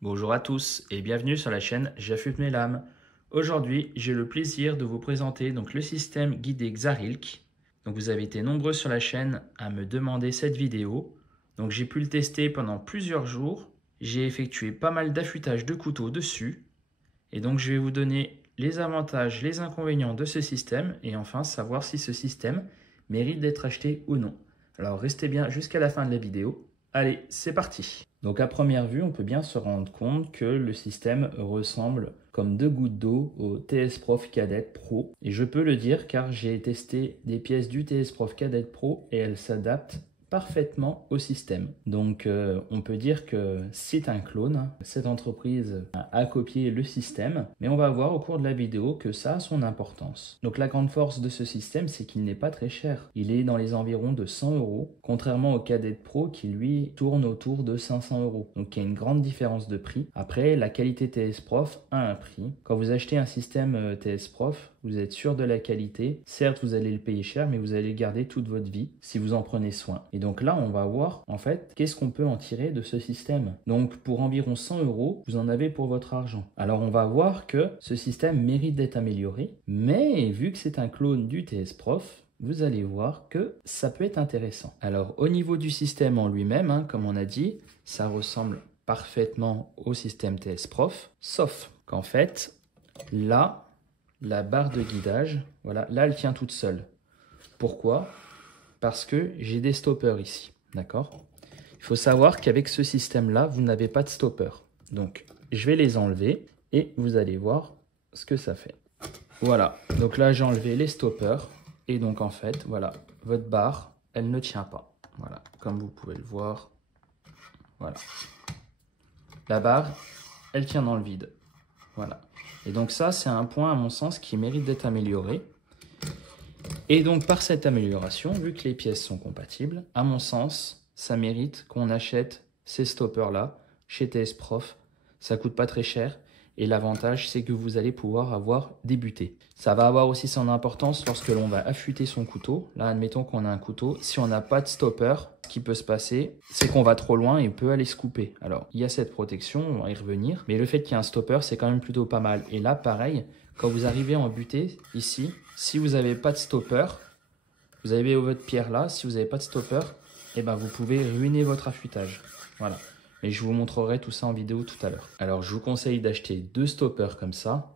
Bonjour à tous et bienvenue sur la chaîne J'affûte mes lames. Aujourd'hui, j'ai le plaisir de vous présenter le système guidé Xarilk. Vous avez été nombreux sur la chaîne à me demander cette vidéo. J'ai pu le tester pendant plusieurs jours. J'ai effectué pas mal d'affûtage de couteaux dessus. Et donc je vais vous donner les avantages, les inconvénients de ce système et enfin savoir si ce système mérite d'être acheté ou non. Alors restez bien jusqu'à la fin de la vidéo. Allez, c'est parti! Donc à première vue, on peut bien se rendre compte que le système ressemble comme deux gouttes d'eau au TS Prof Cadet Pro. Et je peux le dire car j'ai testé des pièces du TS Prof Cadet Pro et elles s'adaptent parfaitement au système. Donc on peut dire que c'est un clone. Cette entreprise a copié le système, mais on va voir au cours de la vidéo que ça a son importance. Donc la grande force de ce système, c'est qu'il n'est pas très cher. Il est dans les environs de 100 €, contrairement au Cadet Pro qui lui tourne autour de 500 €. Donc il y a une grande différence de prix. Après, la qualité TS Prof a un prix. Quand vous achetez un système TS Prof, vous êtes sûr de la qualité. Certes, vous allez le payer cher, mais vous allez le garder toute votre vie si vous en prenez soin. Et donc là, on va voir en fait qu'est-ce qu'on peut en tirer de ce système. Donc pour environ 100 €, vous en avez pour votre argent. Alors on va voir que ce système mérite d'être amélioré, mais vu que c'est un clone du TS Prof, vous allez voir que ça peut être intéressant. Alors au niveau du système en lui-même, comme on a dit, ça ressemble parfaitement au système TS Prof, sauf qu'en fait, là, la barre de guidage, voilà, là elle tient toute seule. Pourquoi? Parce que j'ai des stoppers ici, d'accord? Il faut savoir qu'avec ce système-là, vous n'avez pas de stopper. Donc, je vais les enlever et vous allez voir ce que ça fait. Voilà, donc là j'ai enlevé les stoppers et donc en fait, voilà, votre barre, elle ne tient pas. Voilà, comme vous pouvez le voir, voilà. La barre, elle tient dans le vide. Voilà. Et donc ça, c'est un point à mon sens qui mérite d'être amélioré. Et donc par cette amélioration, vu que les pièces sont compatibles, à mon sens, ça mérite qu'on achète ces stoppers-là chez TS Prof. Ça coûte pas très cher et l'avantage, c'est que vous allez pouvoir avoir des butées. Ça va avoir aussi son importance lorsque l'on va affûter son couteau. Là, admettons qu'on a un couteau. Si on n'a pas de stopper, ce qui peut se passer, c'est qu'on va trop loin et peut aller se couper. Alors, il y a cette protection, on va y revenir. Mais le fait qu'il y ait un stopper, c'est quand même plutôt pas mal. Et là, pareil, quand vous arrivez en butée, ici, si vous n'avez pas de stopper, vous avez votre pierre là, si vous n'avez pas de stopper, eh ben vous pouvez ruiner votre affûtage. Voilà. Et je vous montrerai tout ça en vidéo tout à l'heure. Alors, je vous conseille d'acheter 2 stoppers comme ça.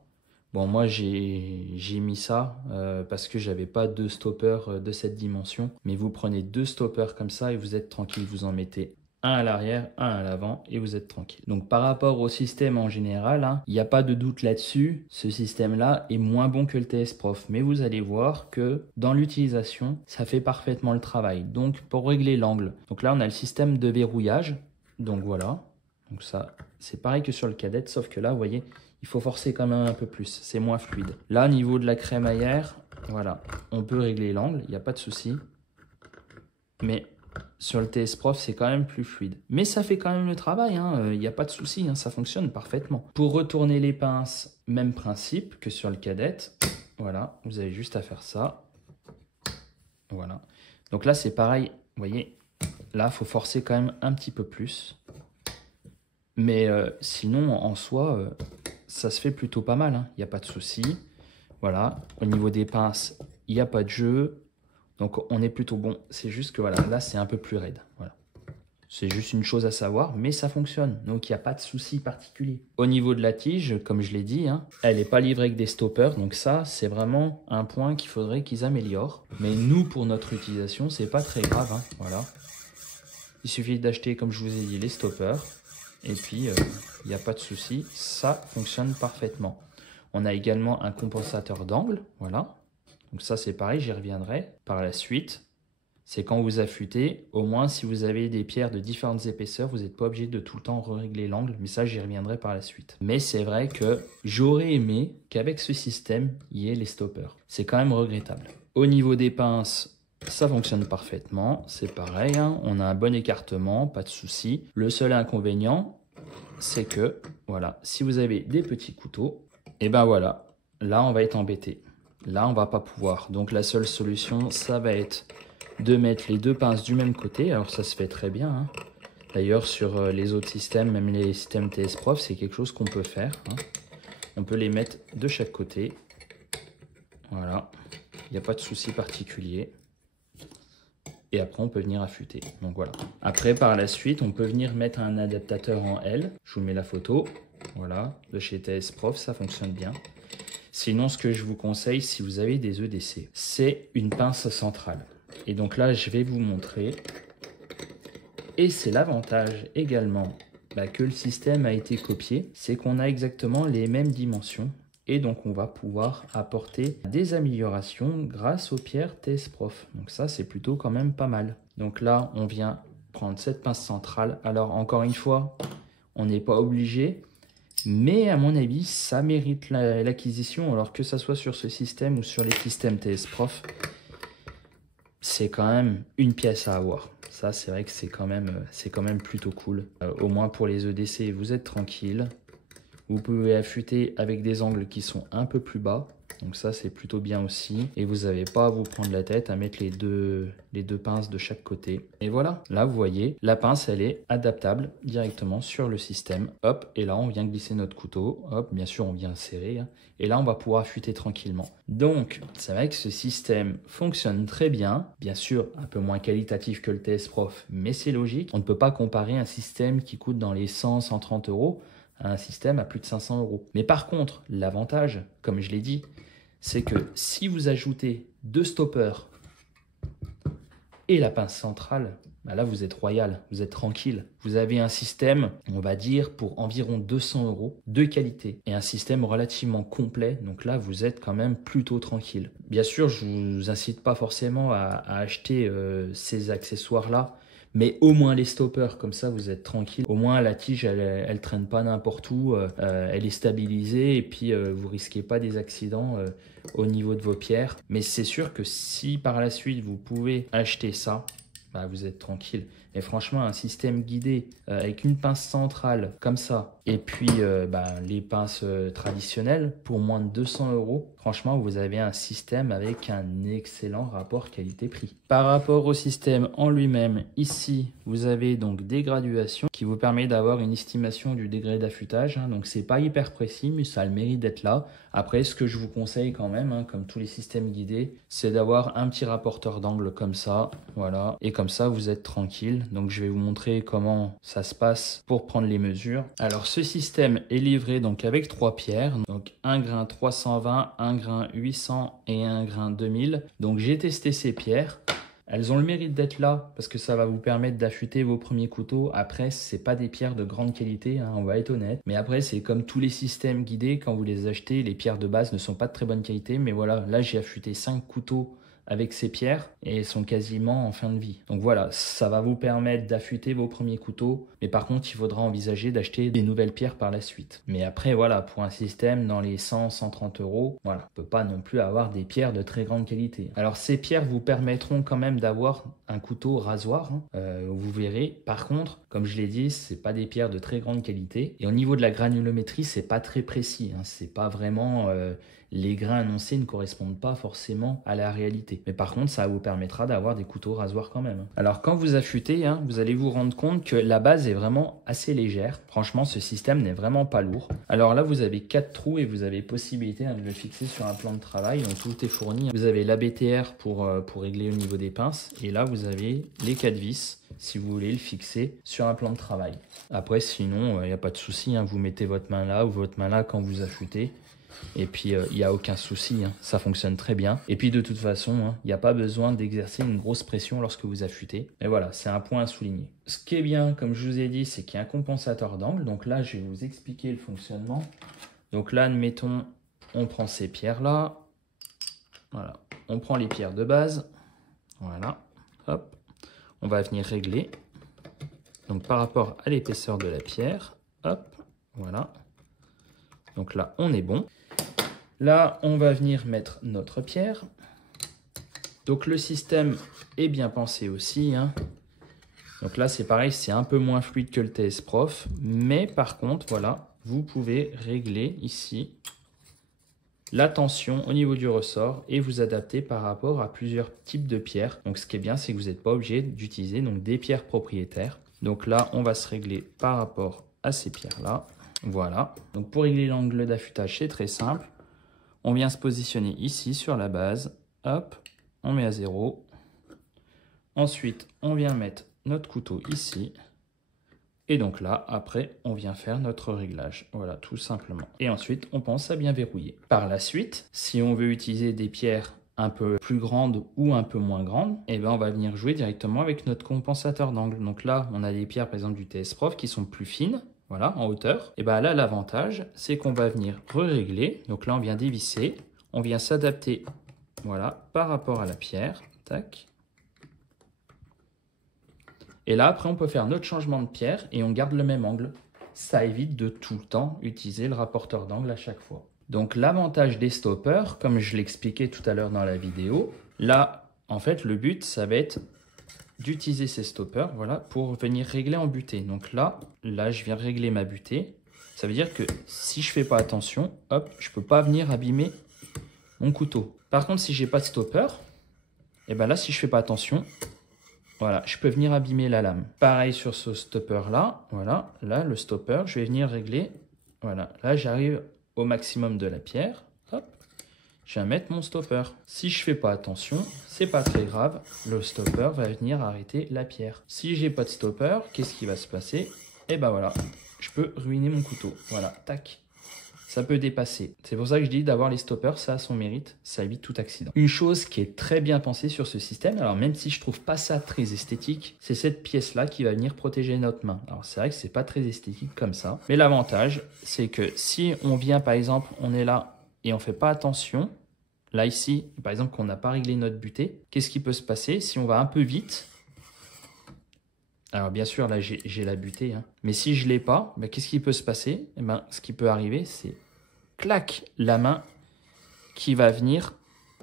Bon, moi, j'ai mis ça parce que j'avais pas 2 stoppers de cette dimension. Mais vous prenez 2 stoppers comme ça et vous êtes tranquille. Vous en mettez un à l'arrière, un à l'avant et vous êtes tranquille. Donc par rapport au système en général, il n'y a pas de doute là-dessus. Ce système-là est moins bon que le TS Prof. Mais vous allez voir que dans l'utilisation, ça fait parfaitement le travail. Donc pour régler l'angle, donc là on a le système de verrouillage. Donc voilà. Donc ça, c'est pareil que sur le Cadet, sauf que là, vous voyez, il faut forcer quand même un peu plus. C'est moins fluide. Là, au niveau de la crémaillère, voilà, on peut régler l'angle, il n'y a pas de souci. Mais sur le TS Prof, c'est quand même plus fluide. Mais ça fait quand même le travail, il n'y a pas de souci, ça fonctionne parfaitement. Pour retourner les pinces, même principe que sur le Cadet. Voilà, vous avez juste à faire ça. Voilà. Donc là, c'est pareil, vous voyez, là, il faut forcer quand même un petit peu plus. Mais sinon, en soi, ça se fait plutôt pas mal, il n'y a pas de souci. Voilà, au niveau des pinces, il n'y a pas de jeu. Donc on est plutôt bon. C'est juste que voilà, là c'est un peu plus raide. Voilà. C'est juste une chose à savoir, mais ça fonctionne. Donc il n'y a pas de souci particulier. Au niveau de la tige, comme je l'ai dit, elle n'est pas livrée avec des stoppers. Donc ça, c'est vraiment un point qu'il faudrait qu'ils améliorent. Mais nous, pour notre utilisation, c'est pas très grave. Voilà. Il suffit d'acheter, comme je vous ai dit, les stoppers. Et puis, il n'y a pas de souci. Ça fonctionne parfaitement. On a également un compensateur d'angle. Voilà. Donc ça, c'est pareil, j'y reviendrai par la suite. C'est quand vous affûtez, au moins si vous avez des pierres de différentes épaisseurs, vous n'êtes pas obligé de tout le temps régler l'angle, mais ça, j'y reviendrai par la suite. Mais c'est vrai que j'aurais aimé qu'avec ce système, il y ait les stoppers. C'est quand même regrettable. Au niveau des pinces, ça fonctionne parfaitement, c'est pareil, on a un bon écartement, pas de souci. Le seul inconvénient, c'est que, voilà, si vous avez des petits couteaux, et ben voilà, là, on va être embêté. Là, on va pas pouvoir. Donc, la seule solution, ça va être de mettre les 2 pinces du même côté. Alors, ça se fait très bien. D'ailleurs, sur les autres systèmes, même les systèmes TS Prof, c'est quelque chose qu'on peut faire. Hein. On peut les mettre de chaque côté. Voilà, il n'y a pas de souci particulier. Et après, on peut venir affûter. Donc voilà. Après, par la suite, on peut venir mettre un adaptateur en L. Je vous mets la photo. Voilà, de chez TS Prof, ça fonctionne bien. Sinon, ce que je vous conseille, si vous avez des EDC, c'est une pince centrale. Et donc là, je vais vous montrer. Et c'est l'avantage également que le système a été copié, c'est qu'on a exactement les mêmes dimensions. Et donc, on va pouvoir apporter des améliorations grâce aux pierres TS Prof. Donc ça, c'est plutôt quand même pas mal. Donc là, on vient prendre cette pince centrale. Alors, encore une fois, on n'est pas obligé. Mais à mon avis, ça mérite l'acquisition. Alors que ça soit sur ce système ou sur les systèmes TS Prof, c'est quand même une pièce à avoir. Ça, c'est vrai que c'est quand même plutôt cool. Au moins pour les EDC, vous êtes tranquille. Vous pouvez affûter avec des angles qui sont un peu plus bas. Donc ça, c'est plutôt bien aussi. Et vous n'avez pas à vous prendre la tête à mettre les deux pinces de chaque côté. Et voilà, là, vous voyez, la pince, elle est adaptable directement sur le système. Hop, et là, on vient glisser notre couteau. Hop, bien sûr, on vient serrer. Hein. Et là, on va pouvoir affûter tranquillement. Donc, c'est vrai que ce système fonctionne très bien. Bien sûr, un peu moins qualitatif que le TS Prof, mais c'est logique. On ne peut pas comparer un système qui coûte dans les 100, 130 euros à un système à plus de 500 euros. Mais par contre, l'avantage, comme je l'ai dit, c'est que si vous ajoutez 2 stoppers et la pince centrale, là vous êtes royal, vous êtes tranquille. Vous avez un système, on va dire, pour environ 200 euros de qualité et un système relativement complet. Donc là, vous êtes quand même plutôt tranquille. Bien sûr, je ne vous incite pas forcément à acheter ces accessoires-là. Mais au moins les stoppers, comme ça vous êtes tranquille. Au moins la tige, elle traîne pas n'importe où, elle est stabilisée et puis vous risquez pas des accidents au niveau de vos pierres. Mais c'est sûr que si par la suite vous pouvez acheter ça, vous êtes tranquille. Et franchement, un système guidé avec une pince centrale comme ça, et puis les pinces traditionnelles pour moins de 200 euros, franchement, vous avez un système avec un excellent rapport qualité-prix. Par rapport au système en lui-même, ici, vous avez donc des graduations qui vous permettent d'avoir une estimation du degré d'affûtage. Hein. Donc, c'est pas hyper précis, mais ça a le mérite d'être là. Après, ce que je vous conseille quand même, hein, comme tous les systèmes guidés, c'est d'avoir un petit rapporteur d'angle comme ça. Voilà. Et comme ça, vous êtes tranquille. Donc, je vais vous montrer comment ça se passe pour prendre les mesures. Alors, ce système est livré donc avec 3 pierres. Donc, un grain 320, un grain 800 et un grain 2000. Donc, j'ai testé ces pierres. Elles ont le mérite d'être là parce que ça va vous permettre d'affûter vos premiers couteaux. Après, c'est pas des pierres de grande qualité, hein, on va être honnête. Mais après, c'est comme tous les systèmes guidés, quand vous les achetez, les pierres de base ne sont pas de très bonne qualité. Mais voilà, là, j'ai affûté 5 couteaux avec ces pierres et elles sont quasiment en fin de vie. Donc voilà, ça va vous permettre d'affûter vos premiers couteaux, mais par contre il faudra envisager d'acheter des nouvelles pierres par la suite. Mais après voilà, pour un système dans les 100-130 euros, voilà, on peut pas non plus avoir des pierres de très grande qualité. Alors ces pierres vous permettront quand même d'avoir un couteau rasoir, hein, vous verrez. Par contre, comme je l'ai dit, c'est pas des pierres de très grande qualité et au niveau de la granulométrie, c'est pas très précis, hein, c'est pas vraiment les grains annoncés ne correspondent pas forcément à la réalité. Mais par contre, ça vous permettra d'avoir des couteaux rasoirs quand même. Alors quand vous affûtez, hein, vous allez vous rendre compte que la base est vraiment assez légère. Franchement, ce système n'est vraiment pas lourd. Alors là, vous avez 4 trous et vous avez possibilité de le fixer sur un plan de travail. Donc tout est fourni. Vous avez l'ABTR pour régler au niveau des pinces. Et là, vous avez les 4 vis si vous voulez le fixer sur un plan de travail. Après, sinon, il n'y a pas de souci, hein. Vous mettez votre main là ou votre main là quand vous affûtez. Et puis, il n'y a aucun souci, hein. Ça fonctionne très bien. Et puis, de toute façon, hein, il n'y a pas besoin d'exercer une grosse pression lorsque vous affûtez. Et voilà, c'est un point à souligner. Ce qui est bien, comme je vous ai dit, c'est qu'il y a un compensateur d'angle. Donc là, je vais vous expliquer le fonctionnement. Donc là, admettons, on prend ces pierres-là. Voilà, on prend les pierres de base. Voilà, hop. On va venir régler. Donc, par rapport à l'épaisseur de la pierre, hop, voilà. Donc là, on est bon. Là, on va venir mettre notre pierre. Donc le système est bien pensé aussi, hein. Donc là, c'est pareil, c'est un peu moins fluide que le TS Prof. Mais par contre, voilà, vous pouvez régler ici la tension au niveau du ressort et vous adapter par rapport à plusieurs types de pierres. Donc ce qui est bien, c'est que vous n'êtes pas obligé d'utiliser donc des pierres propriétaires. Donc là, on va se régler par rapport à ces pierres-là. Voilà. Donc pour régler l'angle d'affûtage, c'est très simple. On vient se positionner ici sur la base. Hop, on met à 0. Ensuite, on vient mettre notre couteau ici. Et donc là, après, on vient faire notre réglage. Voilà, tout simplement. Et ensuite, on pense à bien verrouiller. Par la suite, si on veut utiliser des pierres un peu plus grandes ou un peu moins grandes, eh ben on va venir jouer directement avec notre compensateur d'angle. Donc là, on a des pierres, par exemple, du TS Prof qui sont plus fines. Voilà, en hauteur. Et bien là, l'avantage, c'est qu'on va venir régler. Donc là, on vient dévisser. On vient s'adapter, voilà, par rapport à la pierre. Tac. Et là, après, on peut faire notre changement de pierre et on garde le même angle. Ça évite de tout le temps utiliser le rapporteur d'angle à chaque fois. Donc, l'avantage des stoppers, comme je l'expliquais tout à l'heure dans la vidéo, là, en fait, le but, ça va être d'utiliser ces stoppers, voilà, pour venir régler en butée. Donc là, je viens régler ma butée. Ça veut dire que si je ne fais pas attention, hop, je ne peux pas venir abîmer mon couteau. Par contre, si je n'ai pas de stopper, et ben là, si je ne fais pas attention, voilà, je peux venir abîmer la lame. Pareil sur ce stopper-là, voilà, là, le stopper, je vais venir régler, voilà, là, j'arrive au maximum de la pierre, hop, je vais mettre mon stopper. Si je ne fais pas attention, c'est pas très grave, le stopper va venir arrêter la pierre. Si j'ai pas de stopper, qu'est-ce qui va se passer? Et ben voilà, je peux ruiner mon couteau, voilà, tac. Ça peut dépasser. C'est pour ça que je dis d'avoir les stoppers, ça a son mérite, ça évite tout accident. Une chose qui est très bien pensée sur ce système, alors même si je trouve pas ça très esthétique, c'est cette pièce-là qui va venir protéger notre main. Alors c'est vrai que c'est pas très esthétique comme ça, mais l'avantage, c'est que si on vient par exemple, on est là et on fait pas attention, là ici, par exemple qu'on n'a pas réglé notre butée, qu'est-ce qui peut se passer si on va un peu vite? Alors bien sûr, là j'ai la butée, hein. Mais si je ne l'ai pas, ben, qu'est-ce qui peut se passer? Eh ben, ce qui peut arriver, c'est clac, la main qui va venir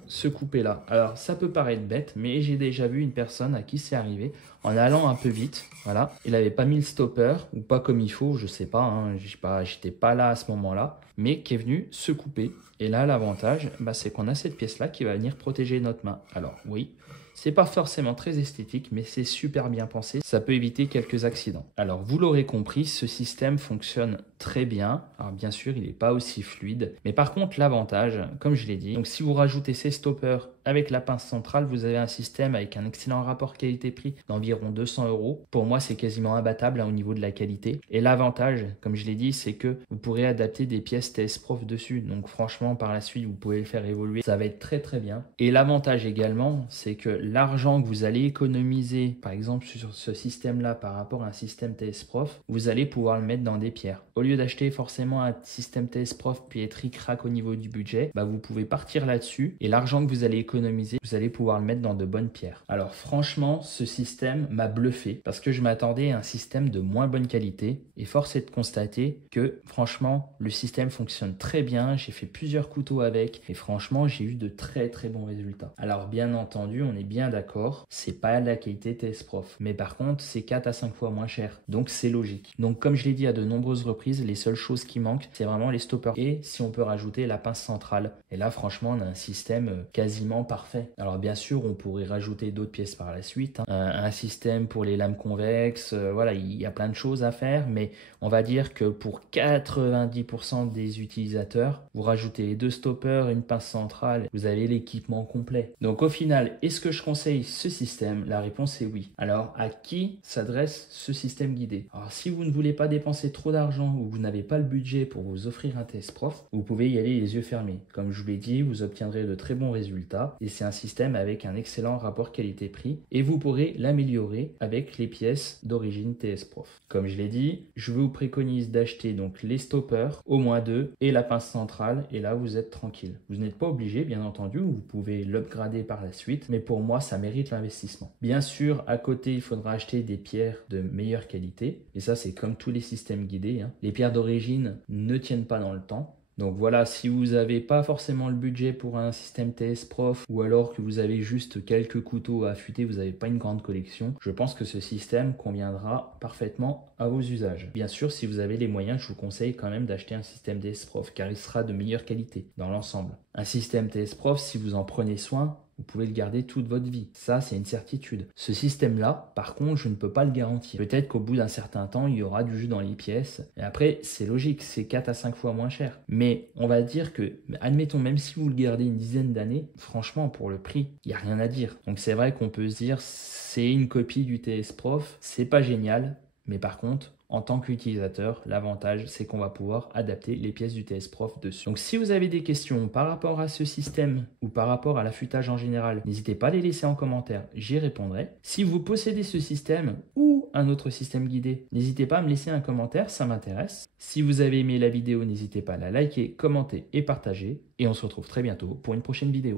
se couper là. Alors ça peut paraître bête, mais j'ai déjà vu une personne à qui c'est arrivé en allant un peu vite. Voilà, il n'avait pas mis le stopper ou pas comme il faut, je sais pas, hein, j'étais pas là à ce moment-là, mais qui est venu se couper. Et là, l'avantage, bah, c'est qu'on a cette pièce-là qui va venir protéger notre main. Alors oui, c'est pas forcément très esthétique, mais c'est super bien pensé. Ça peut éviter quelques accidents. Alors, vous l'aurez compris, ce système fonctionne très bien. Alors, bien sûr, il n'est pas aussi fluide. Mais par contre, l'avantage, comme je l'ai dit, donc si vous rajoutez ces stoppers avec la pince centrale, vous avez un système avec un excellent rapport qualité-prix d'environ 200 €. Pour moi, c'est quasiment imbattable hein, au niveau de la qualité. Et l'avantage, comme je l'ai dit, c'est que vous pourrez adapter des pièces TS Prof dessus. Donc, franchement, par la suite, vous pouvez le faire évoluer. Ça va être très, très bien. Et l'avantage également, c'est que l'argent que vous allez économiser, par exemple sur ce système-là par rapport à un système TS Prof, vous allez pouvoir le mettre dans des pierres. Au lieu d'acheter forcément un système TS Prof puis être ric-rac au niveau du budget, bah vous pouvez partir là-dessus et l'argent que vous allez économiser, vous allez pouvoir le mettre dans de bonnes pierres. Alors franchement, ce système m'a bluffé parce que je m'attendais à un système de moins bonne qualité et force est de constater que franchement, le système fonctionne très bien. J'ai fait plusieurs couteaux avec et franchement, j'ai eu de très très bons résultats. Alors bien entendu, on est bien d'accord, c'est pas de la qualité TS Prof. Mais par contre, c'est 4 à 5 fois moins cher. Donc c'est logique. Donc comme je l'ai dit à de nombreuses reprises, les seules choses qui manquent, c'est vraiment les stoppers. Et si on peut rajouter la pince centrale. Et là, franchement, on a un système quasiment parfait. Alors bien sûr, on pourrait rajouter d'autres pièces par la suite. Hein. Un système pour les lames convexes. Voilà, il y a plein de choses à faire. Mais on va dire que pour 90% des utilisateurs, vous rajoutez les 2 stoppers, une pince centrale, vous avez l'équipement complet. Donc au final, est-ce que je conseille ce système? La réponse est oui. Alors à qui s'adresse ce système guidé? Alors si vous ne voulez pas dépenser trop d'argent ou vous n'avez pas le budget pour vous offrir un TS Prof, vous pouvez y aller les yeux fermés. Comme je vous l'ai dit, vous obtiendrez de très bons résultats et c'est un système avec un excellent rapport qualité-prix et vous pourrez l'améliorer avec les pièces d'origine TS Prof. Comme je l'ai dit, je vous préconise d'acheter donc les stoppers, au moins 2, et la pince centrale et là vous êtes tranquille. Vous n'êtes pas obligé bien entendu, vous pouvez l'upgrader par la suite, mais pour moi ça mérite l'investissement. Bien sûr, à côté il faudra acheter des pierres de meilleure qualité et ça c'est comme tous les systèmes guidés. Hein. Les pierres d'origine ne tiennent pas dans le temps. Donc voilà, si vous n'avez pas forcément le budget pour un système TS Prof ou alors que vous avez juste quelques couteaux à affûter, vous n'avez pas une grande collection, je pense que ce système conviendra parfaitement à vos usages. Bien sûr, si vous avez les moyens, je vous conseille quand même d'acheter un système TS Prof car il sera de meilleure qualité dans l'ensemble. Un système TS Prof, si vous en prenez soin, Vous pouvez le garder toute votre vie. Ça, c'est une certitude. Ce système-là, par contre, je ne peux pas le garantir. Peut-être qu'au bout d'un certain temps, il y aura du jus dans les pièces. Et après, c'est logique, c'est 4 à 5 fois moins cher. Mais on va dire que, admettons, même si vous le gardez une dizaine d'années, franchement, pour le prix, il n'y a rien à dire. Donc c'est vrai qu'on peut se dire, c'est une copie du TS Prof, c'est pas génial, mais par contre, en tant qu'utilisateur, l'avantage, c'est qu'on va pouvoir adapter les pièces du TS Prof dessus. Donc, si vous avez des questions par rapport à ce système ou par rapport à l'affûtage en général, n'hésitez pas à les laisser en commentaire, j'y répondrai. Si vous possédez ce système ou un autre système guidé, n'hésitez pas à me laisser un commentaire, ça m'intéresse. Si vous avez aimé la vidéo, n'hésitez pas à la liker, commenter et partager. Et on se retrouve très bientôt pour une prochaine vidéo.